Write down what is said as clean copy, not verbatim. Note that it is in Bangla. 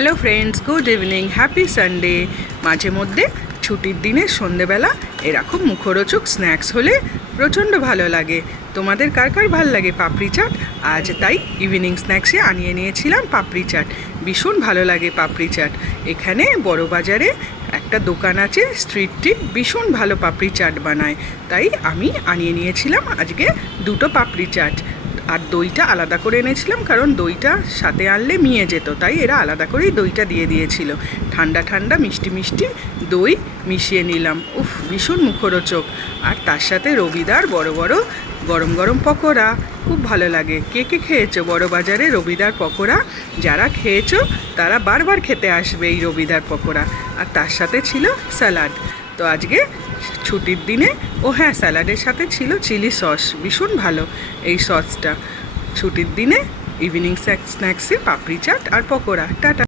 Hello friends, good evening, happy Sunday. মাঝে মধ্যে ছুটির দিনে সন্ধেবেলা এরকম মুখরোচক স্ন্যাক্স হলে প্রচণ্ড ভালো লাগে। তোমাদের কার কার ভাল লাগে পাপড়ি চাট? আজ তাই ইভিনিং স্ন্যাক্সে আনিয়ে নিয়েছিলাম পাপড়ি চাট। ভীষণ ভালো লাগে পাপড়ি চাট। এখানে বড় বাজারে একটা দোকান আছে স্ট্রিট ট্রিট, ভীষণ ভালো পাপড়ি চাট বানায়। তাই আমি আনিয়ে নিয়েছিলাম আজকে দুটো পাপড়ি চাট। আর দইটা আলাদা করে এনেছিলাম, কারণ দইটা সাথে আনলে মিয়ে যেত, তাই এরা আলাদা করেই দইটা দিয়ে দিয়েছিল। ঠান্ডা ঠান্ডা মিষ্টি মিষ্টি দই মিশিয়ে নিলাম। উফ, ভীষণ মুখরোচক। আর তার সাথে রবিদার বড় বড় গরম গরম পকোড়া, খুব ভালো লাগে। কে কে খেয়েছো বড় বাজারে রবিদার পকোড়া? যারা খেয়েছো তারা বারবার খেতে আসবে এই রবিদার পকোড়া। আর তার সাথে ছিল স্যালাড। তো আজকে ছুটির দিনে, ও হ্যাঁ, স্যালাডের সাথে ছিল চিলি সস, ভীষণ ভালো এই সসটা। ছুটির দিনে ইভিনিং স্ন্যাক্সে পাপড়ি চাট আর পকোড়া। টাটা।